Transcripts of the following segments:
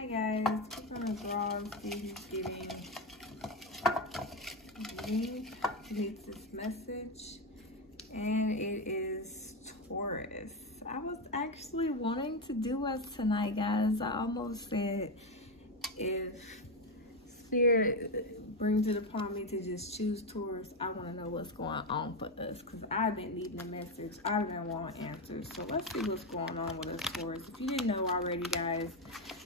Hi guys, we're gonna draw and see who's getting me to read this message, and it is Taurus. I was actually wanting to do us tonight, guys. I almost said if Spirit brings it upon me to just choose Taurus, I want to know what's going on for us, because I've been needing a message. I've been wanting answers. So let's see what's going on with us, Taurus. If you didn't know already, guys,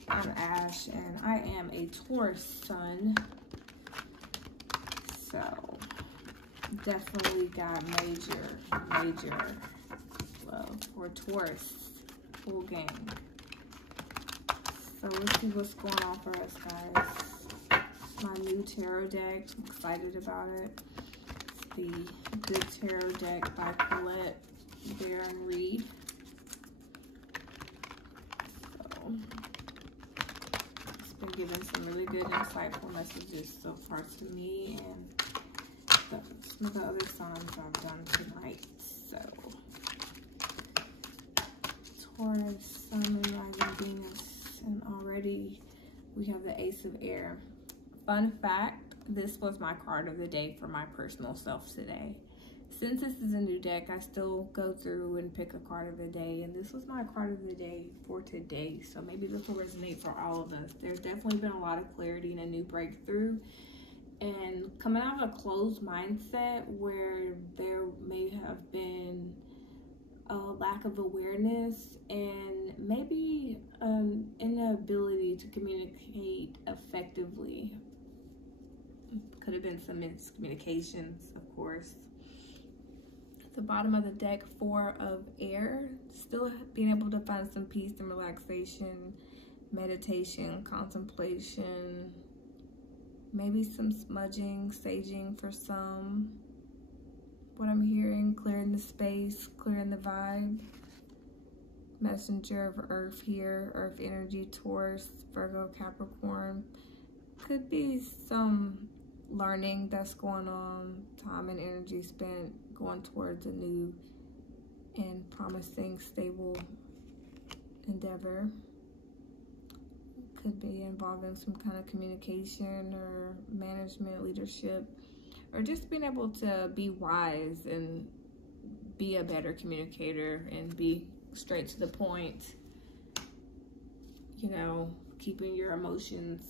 I'm Ash, and I am a Taurus sun. So definitely got major love for Taurus, full gang. So let's see what's going on for us, guys. My new tarot deck, I'm excited about it. It's the Good Tarot deck by Colette Baron Reed. So it's been giving some really good, insightful messages so far to me and some of the other signs I've done tonight. So Taurus, Sun, and Rising Venus, and already we have the Ace of Air. Fun fact, this was my card of the day for my personal self today. Since this is a new deck, I still go through and pick a card of the day, and this was my card of the day for today. So maybe this will resonate for all of us. There's definitely been a lot of clarity and a new breakthrough, and coming out of a closed mindset where there may have been a lack of awareness and maybe an inability to communicate effectively. Could have been some miscommunications, of course. At the bottom of the deck, 4 of Air. Still being able to find some peace and relaxation, meditation, contemplation, maybe some smudging, saging for some. What I'm hearing, clearing the space, clearing the vibe. Messenger of Earth here, Earth energy, Taurus, Virgo, Capricorn. Could be some learning that's going on, time and energy spent going towards a new and promising stable endeavor. Could be involving some kind of communication or management, leadership, or just being able to be wise and be a better communicator and be straight to the point, you know, keeping your emotions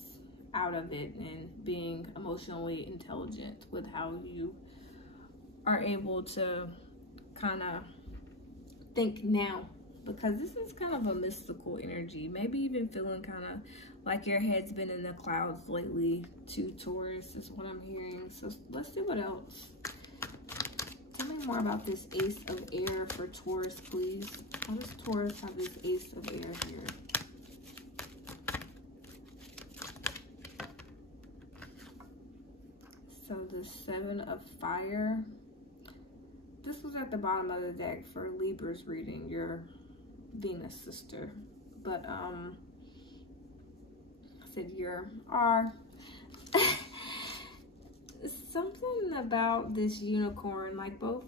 out of it and being emotionally intelligent with how you are able to kind of think now, because this is kind of a mystical energy. Maybe even feeling kind of like your head's been in the clouds lately to Taurus is what I'm hearing. So let's see what else. Tell me more about this Ace of Air for Taurus, please. How does Taurus have this Ace of Air here? So the 7 of Fire. This was at the bottom of the deck for Libra's reading, your Venus sister. But I said your R. Something about this unicorn, like both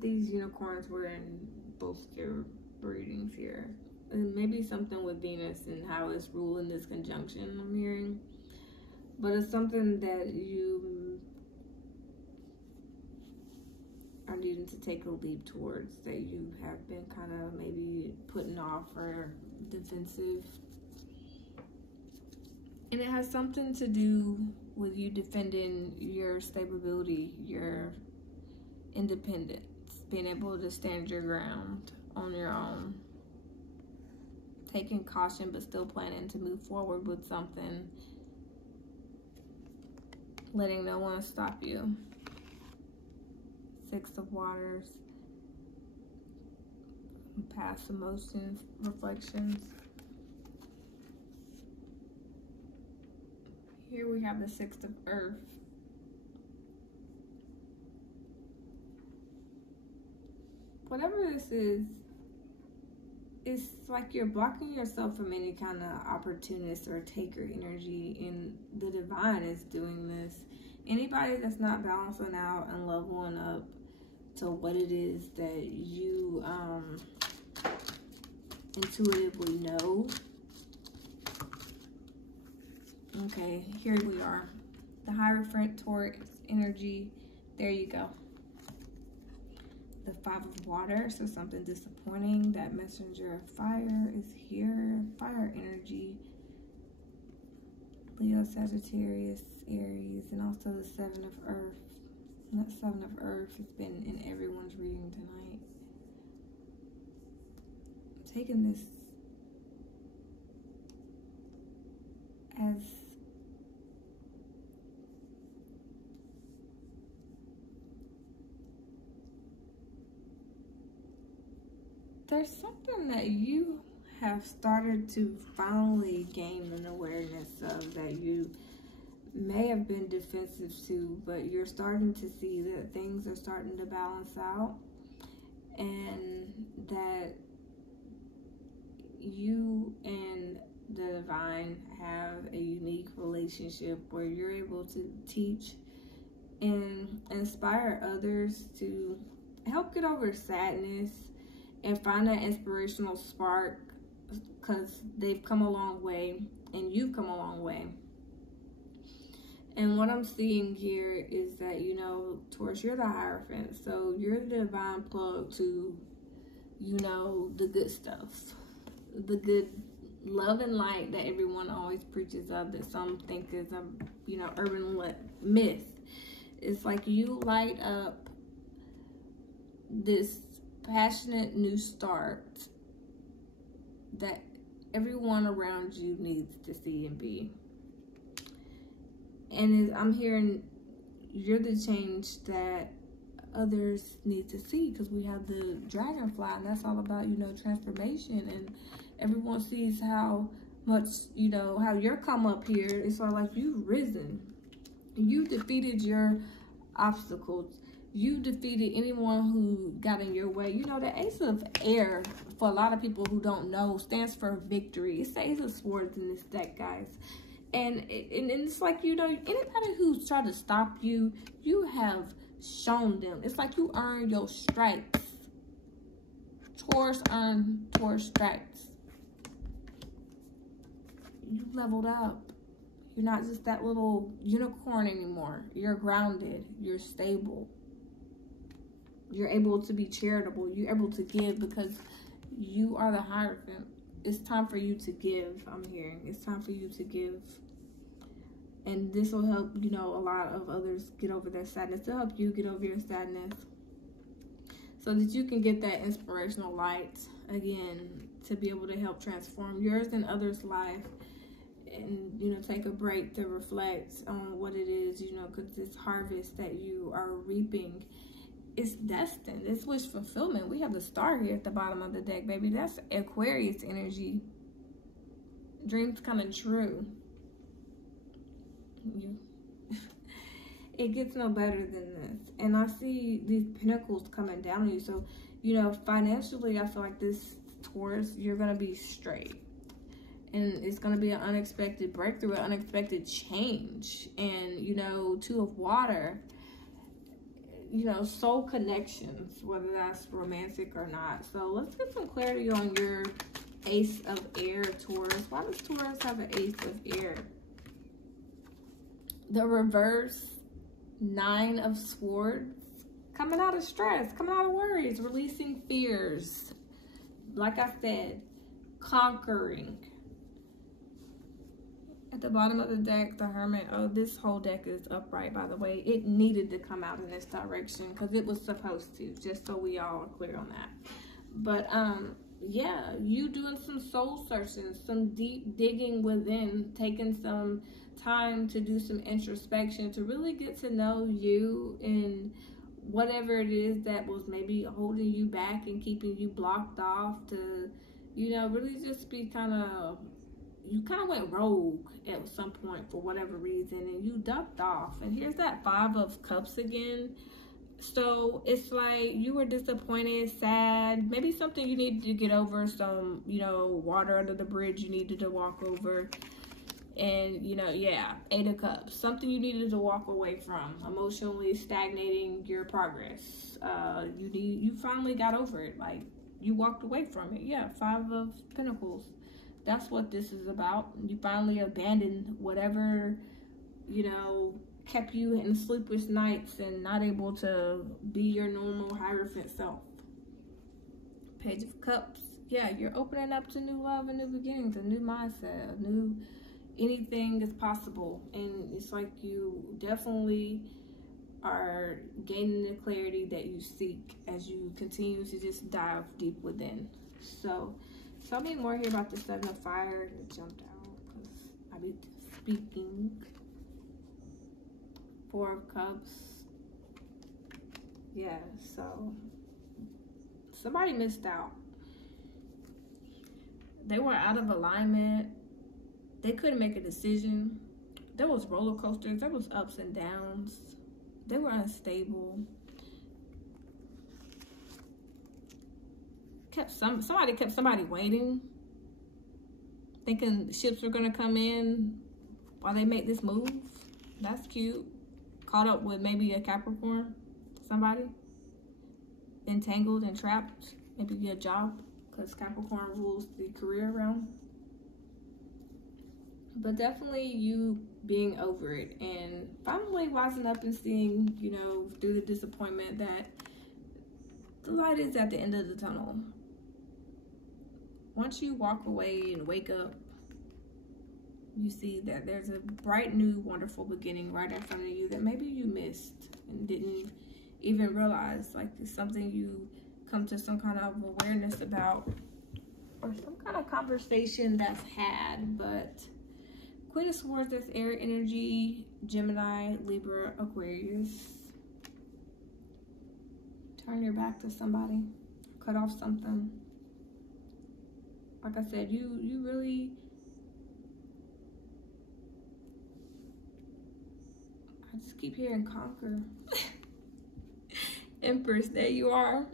these unicorns were in both your readings here. And maybe something with Venus and how it's ruling this conjunction I'm hearing. But it's something that you are needing to take a leap towards, that you have been kind of maybe putting off or defensive. And it has something to do with you defending your stability, your independence, being able to stand your ground on your own, taking caution but still planning to move forward with something, letting no one stop you. 6 of Waters, past emotions, reflections. Here we have the 6 of Earth. Whatever this is, it's like you're blocking yourself from any kind of opportunist or taker energy, and the divine is doing this. Anybody that's not balancing out and leveling up to what it is that you intuitively know Okay, here we are. The Hierophant, Taurus energy. There you go. The Five of Water, so something disappointing. That Messenger of Fire is here. Fire energy. Leo, Sagittarius, Aries, and also the Seven of Earth. And that Seven of Earth has been in everyone's reading tonight. I'm taking this as there's something that you have started to finally gain an awareness of that you may have been defensive to, but you're starting to see that things are starting to balance out, and that you and the divine have a unique relationship where you're able to teach and inspire others to help get over sadness and find that inspirational spark, because they've come a long way and you've come a long way. And what I'm seeing here is that, you know, Taurus, you're the Hierophant, so you're the divine plug to, you know, the good stuff, the good love and light that everyone always preaches of, that some think is a, you know, urban myth. It's like you light up this passionate new start that everyone around you needs to see and be. And I'm hearing you're the change that others need to see, because we have the dragonfly, and that's all about, you know, transformation, and everyone sees how much, you know, how you're come up here. It's sort of like you've risen. You defeated your obstacles. You defeated anyone who got in your way. You know, the Ace of Air, for a lot of people who don't know, stands for victory. It's the Ace of Swords in this deck, guys. And it's like, you know, anybody who's tried to stop you, you have shown them. It's like you earned your stripes. Taurus earned Taurus stripes. You leveled up. You're not just that little unicorn anymore. You're grounded. You're stable. You're able to be charitable. You're able to give because you are the Hierophant. It's time for you to give, I'm hearing. It's time for you to give. And this will help, you know, a lot of others get over their sadness. It'll help you get over your sadness, so that you can get that inspirational light again to be able to help transform yours and others' life. And, you know, take a break to reflect on what it is, you know, because this harvest that you are reaping, it's destined. It's wish fulfillment. We have the star here at the bottom of the deck, baby. That's Aquarius energy. Dreams coming true. It gets no better than this. And I see these pentacles coming down on you. So, you know, financially, I feel like this Taurus, you're going to be straight. And it's going to be an unexpected breakthrough, an unexpected change. And, you know, Two of Water, you know, soul connections, whether that's romantic or not. So let's get some clarity on your Ace of Air, Taurus. Why does Taurus have an Ace of Air? The reverse, Nine of Swords. Coming out of stress, coming out of worries, releasing fears. Like I said, conquering. At the bottom of the deck, the Hermit. Oh, this whole deck is upright, by the way. It needed to come out in this direction because it was supposed to, just so we all are clear on that. But, yeah, you doing some soul searching, some deep digging within, taking some time to do some introspection, to really get to know you and whatever it is that was maybe holding you back and keeping you blocked off, to, you know, really just be kind of, you kind of went rogue at some point for whatever reason, and you ducked off. And here's that Five of Cups again. So it's like you were disappointed, sad, maybe something you needed to get over, some, you know, water under the bridge you needed to walk over. And, you know, yeah, Eight of Cups, something you needed to walk away from, emotionally stagnating your progress. You finally got over it, like you walked away from it. Yeah, Five of Pentacles. That's what this is about. You finally abandoned whatever, you know, kept you in sleepless nights and not able to be your normal Hierophant self. Page of Cups. Yeah, you're opening up to new love and new beginnings, a new mindset, a new anything is possible. And it's like you definitely are gaining the clarity that you seek as you continue to just dive deep within. So tell me more here about the Seven of Fire. It jumped out because I be speaking. Four of Cups. Yeah, so somebody missed out. They were out of alignment. They couldn't make a decision. There was roller coasters. There was ups and downs. They were unstable. Somebody kept somebody waiting, thinking ships were gonna come in while they make this move. That's cute. Caught up with maybe a Capricorn, somebody entangled and trapped, maybe a job, because Capricorn rules the career realm. But definitely you being over it and finally wising up and seeing, you know, through the disappointment that the light is at the end of the tunnel. Once you walk away and wake up, you see that there's a bright, new, wonderful beginning right in front of you that maybe you missed and didn't even realize. Like it's something you come to some kind of awareness about or some kind of conversation that's had. But Queen of Swords, that's air energy, Gemini, Libra, Aquarius. Turn your back to somebody, cut off something. Like I said, you really, I just keep hearing conquer. Empress, there you are.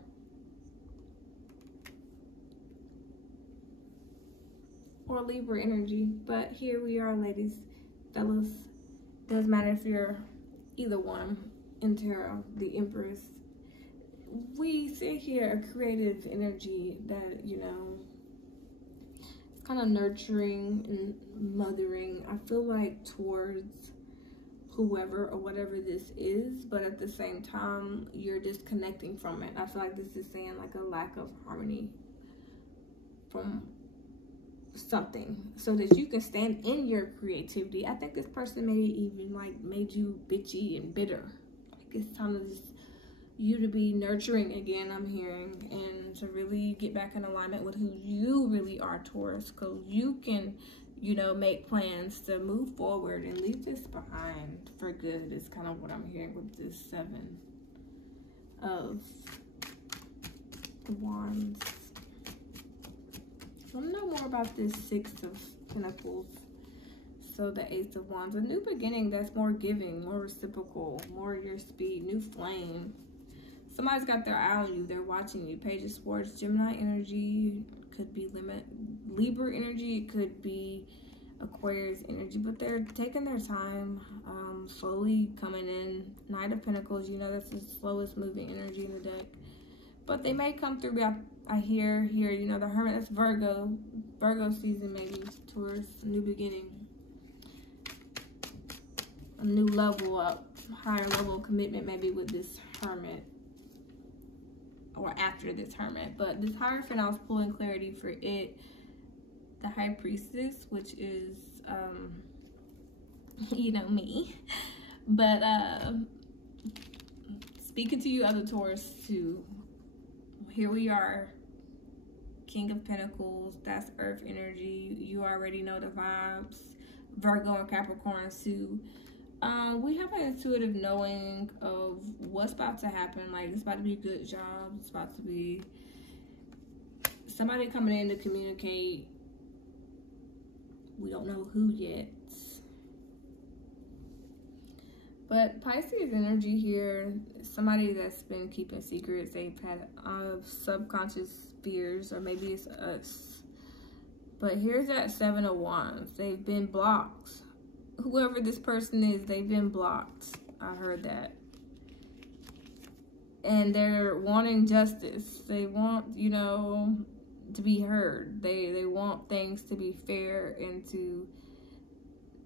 Or Libra energy, but here we are, ladies, fellas. Doesn't matter if you're either one in tarot, the Empress. We see here a creative energy that, you know, it's kind of nurturing and mothering. I feel like towards whoever or whatever this is, but at the same time, you're disconnecting from it. I feel like this is saying like a lack of harmony from something so that you can stand in your creativity. I think this person may even like made you bitchy and bitter. Like it's time to just you to be nurturing again, I'm hearing, and to really get back in alignment with who you really are, Taurus, because you can, you know, make plans to move forward and leave this behind for good is kind of what I'm hearing with this Seven of Wands. I want to know more about this Six of Pentacles. So the Ace of Wands, a new beginning that's more giving, more reciprocal, more your speed, new flame. Somebody's got their eye on you. They're watching you. Page of Swords, Gemini energy, could be Libra energy, it could be Aquarius energy, but they're taking their time, slowly coming in. Knight of Pentacles, you know, that's the slowest moving energy in the deck. But they may come through. I hear here, you know, the Hermit, that's Virgo season, maybe Taurus, new beginning, a new level up, higher level of commitment, maybe with this Hermit or after this Hermit. But this Hierophant, I was pulling clarity for it. The High Priestess, which is you know, me, but speaking to you other Taurus too. Here we are, King of Pentacles, that's Earth energy. You already know the vibes. Virgo and Capricorn too. We have an intuitive knowing of what's about to happen. Like, it's about to be a good job. It's about to be somebody coming in to communicate. We don't know who yet. But Pisces energy here, somebody that's been keeping secrets. They've had subconscious fears, or maybe it's us. But here's that Seven of Wands. They've been blocked. Whoever this person is, they've been blocked. I heard that. And they're wanting justice. They want, you know, be heard. They want things to be fair and to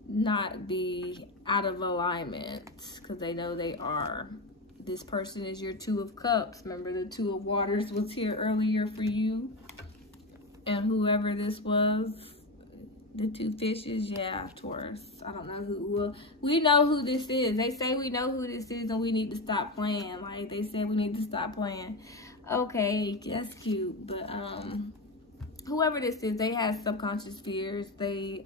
not be out of alignment, because they know they are. This person is your Two of Cups. Remember, the Two of Waters was here earlier for you. And whoever this was, the two fishes, yeah, Taurus. I don't know who. Well, we know who this is. They say we know who this is, and we need to stop playing. Like, they said we need to stop playing. Okay, that's cute. But whoever this is, they had subconscious fears. They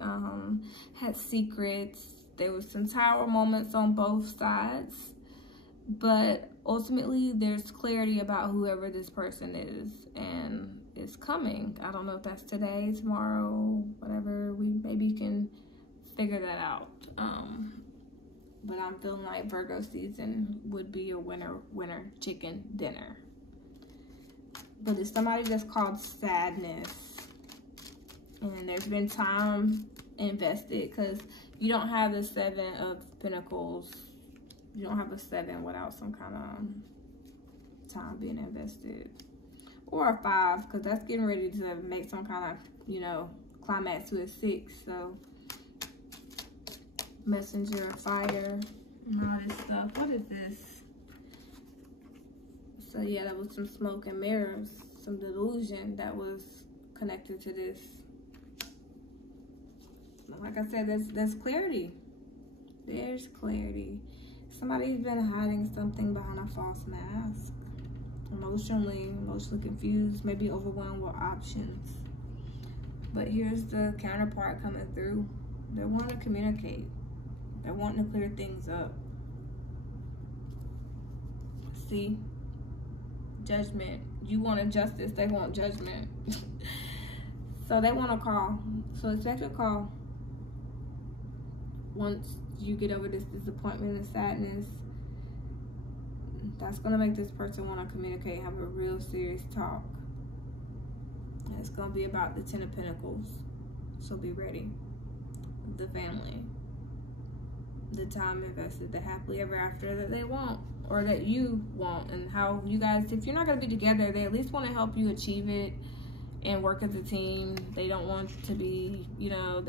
had secrets. There was some tower moments on both sides. But ultimately, there's clarity about whoever this person is, and it's coming. I don't know if that's today, tomorrow, whatever. We maybe can figure that out. But I'm feeling like Virgo season would be a winner chicken dinner. But it's somebody that's called sadness, and there's been time invested, because you don't have the Seven of Pentacles. You don't have a 7 without some kind of time being invested. Or a 5, because that's getting ready to make some kind of, you know, climax to a 6. So, Messenger of Fire and all this stuff. What is this? So, yeah, that was some smoke and mirrors. Some delusion that was connected to this. Like I said, there's clarity. There's clarity. Somebody's been hiding something behind a false mask. Emotionally confused, maybe overwhelmed with options. But here's the counterpart coming through. They want to communicate. They're wanting to clear things up. See? Judgment. You want justice, they want judgment. So they want a call. So expect a call. Once you get over this disappointment and sadness, that's gonna make this person want to communicate, have a real serious talk. And it's gonna be about the Ten of Pentacles. So be ready. The family, the time invested, the happily ever after that they want, or that you want, and how you guys, if you're not gonna be together, they at least want to help you achieve it and work as a team. They don't want to be, you know,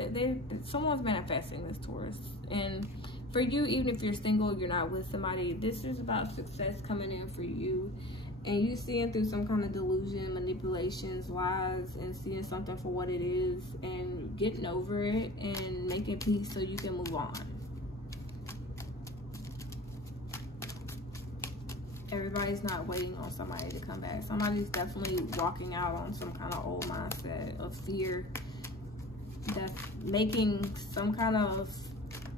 someone's manifesting this, Taurus. And for you, even if you're single, you're not with somebody, this is about success coming in for you. And you seeing through some kind of delusion, manipulations, lies, and seeing something for what it is, and getting over it and making peace so you can move on. Everybody's not waiting on somebody to come back. Somebody's definitely walking out on some kind of old mindset of fear that's making some kind of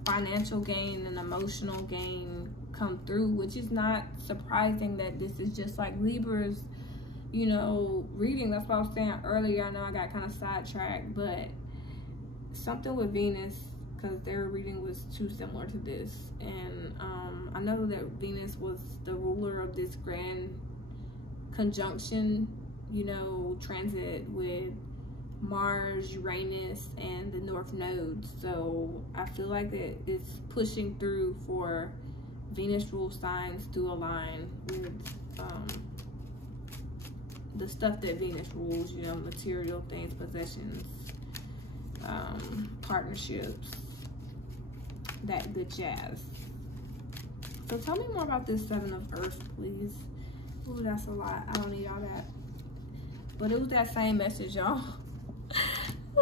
financial gain and emotional gain come through, which is not surprising that this is just like Libra's, you know, reading. That's what I was saying earlier. I know I got kind of sidetracked, but something with Venus, because their reading was too similar to this. And I know that Venus was the ruler of this grand conjunction, you know, transit with Mars, Uranus, and the North Node. So I feel like that it's pushing through for Venus rule signs to align with the stuff that Venus rules, you know, material things, possessions, partnerships, that good jazz. So tell me more about this Seven of Earth, please. Ooh, that's a lot. I don't need all that. But it was that same message, y'all.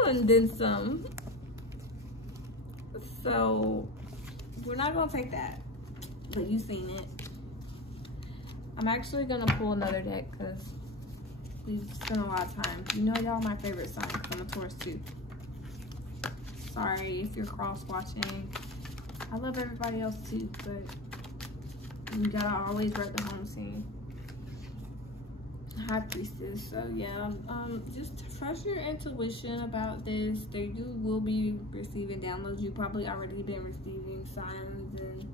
And then some. So we're not gonna take that, but you seen it. I'm actually gonna pull another deck because we've spent a lot of time. You know, y'all my favorite sign. I'm a Taurus too. Sorry if you're cross watching. I love everybody else too, but you gotta always rep the home scene. High Priestess. So yeah, just trust your intuition about this. You will be receiving downloads. You probably already been receiving signs and,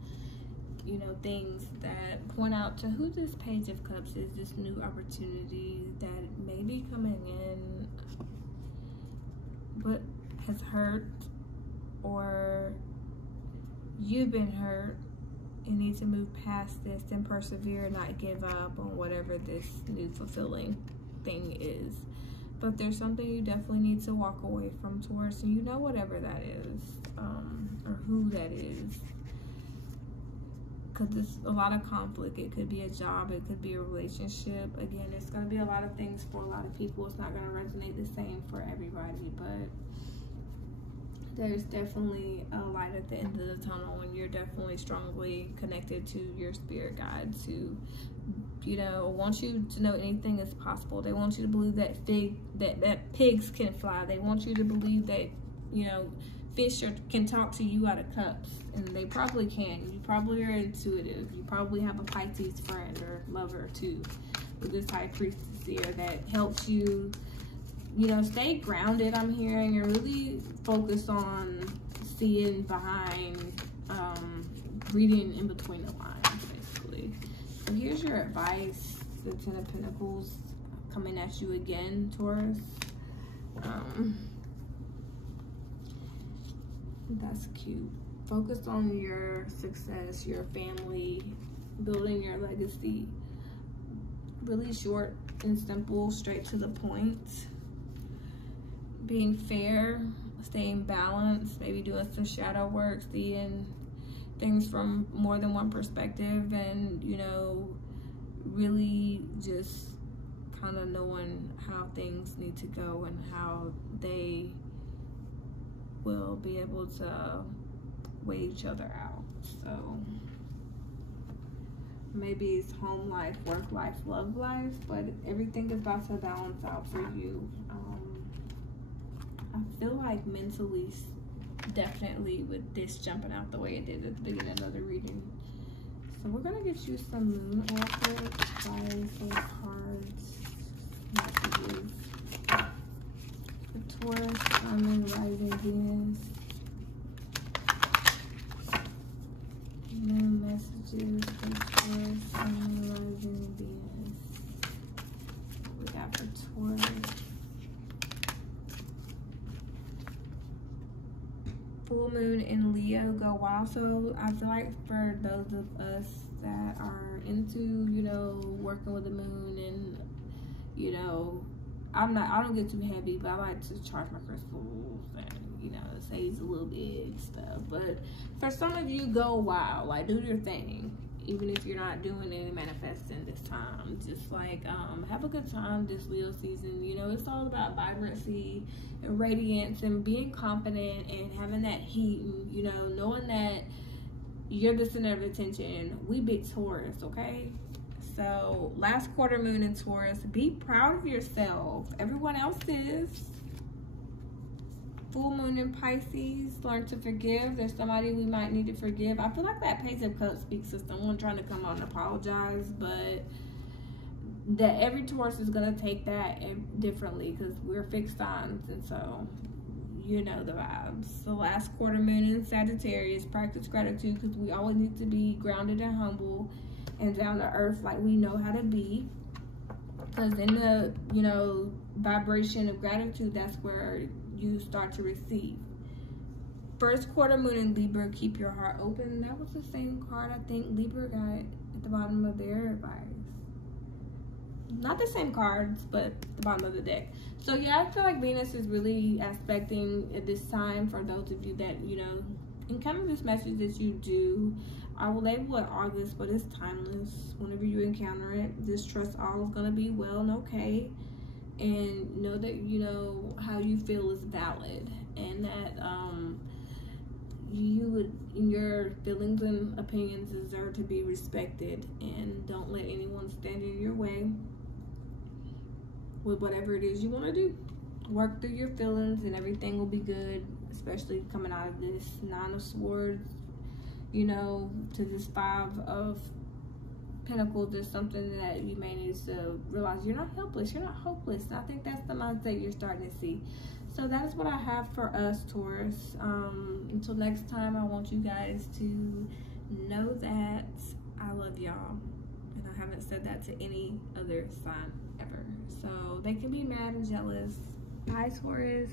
you know, things that point out to who this Page of Cups is. This new opportunity that may be coming in, but has hurt, or you've been hurt. You need to move past this and persevere, not give up on whatever this new fulfilling thing is. But there's something you definitely need to walk away from, Taurus, and you know whatever that is, or who that is. Because it's a lot of conflict. It could be a job, it could be a relationship. Again, it's going to be a lot of things for a lot of people. It's not going to resonate the same for everybody, but there's definitely a light at the end of the tunnel, and you're definitely strongly connected to your spirit guides who, you know, want you to know anything is possible. They want you to believe that pigs can fly. They want you to believe that, you know, fish can talk to you out of cups, and they probably can. You probably are intuitive. You probably have a Pisces friend or lover too, with this high priestess here that helps you, you know, stay grounded. I'm hearing you're really focused on seeing behind, reading in between the lines, basically. So here's your advice. The Ten of Pentacles coming at you again, Taurus. That's cute. Focus on your success, your family, building your legacy. Really short and simple, straight to the point. Being fair, staying balanced, maybe doing some shadow work, seeing things from more than one perspective, and, you know, really just kind of knowing how things need to go and how they will be able to weigh each other out. So maybe it's home life, work life, love life, but everything is about to balance out for you. I feel like mentally, definitely with this jumping out the way it did at the beginning of the reading. So we're gonna get you some moon oracle advice, cards, messages. The Taurus, Sun, Rising, Venus. Moon messages for Taurus, Sun, Rising, Venus. What we got for Taurus? Full moon in Leo, go wild. So I feel like for those of us that are into, you know, working with the moon, and, you know, I don't get too heavy, but I like to charge my crystals and, you know, save a little bit and stuff. But for some of you, go wild, like do your thing, even if you're not doing any manifesting this time. Just like have a good time this Leo season. You know, it's all about vibrancy and radiance and being confident and having that heat, and, you know, knowing that you're the center of attention. We big Taurus, okay? So last quarter moon in Taurus, be proud of yourself. Everyone else is. Full moon in Pisces, learn to forgive. There's somebody we might need to forgive. I feel like that Page of Cups speaks to someone trying to come out and apologize, but that every Taurus is going to take that differently because we're fixed signs, and so you know the vibes. The last quarter moon in Sagittarius, practice gratitude, because we always need to be grounded and humble and down to earth like we know how to be, because in the, you know, vibration of gratitude, that's where you start to receive. First quarter moon in Libra, keep your heart open. That was the same card I think Libra got at the bottom of their advice. Not the same cards, but the bottom of the deck. So yeah, I feel like Venus is really aspecting at this time for those of you that, you know, encounter this message that you do. I will label it August, but it's timeless. Whenever you encounter it, just trust all is going to be well and okay. And know that, you know, how you feel is valid. And that your feelings and opinions deserve to be respected. And don't let anyone stand in your way with whatever it is you want to do. Work through your feelings and everything will be good, especially coming out of this Nine of Swords, you know, to this Five of Pentacles. There's something that you may need to realize. You're not helpless, you're not hopeless. And I think that's the mindset you're starting to see. So that is what I have for us, Taurus. Until next time, I want you guys to know that I love y'all. And I haven't said that to any other sign ever. So they can be mad and jealous. Bye, Taurus.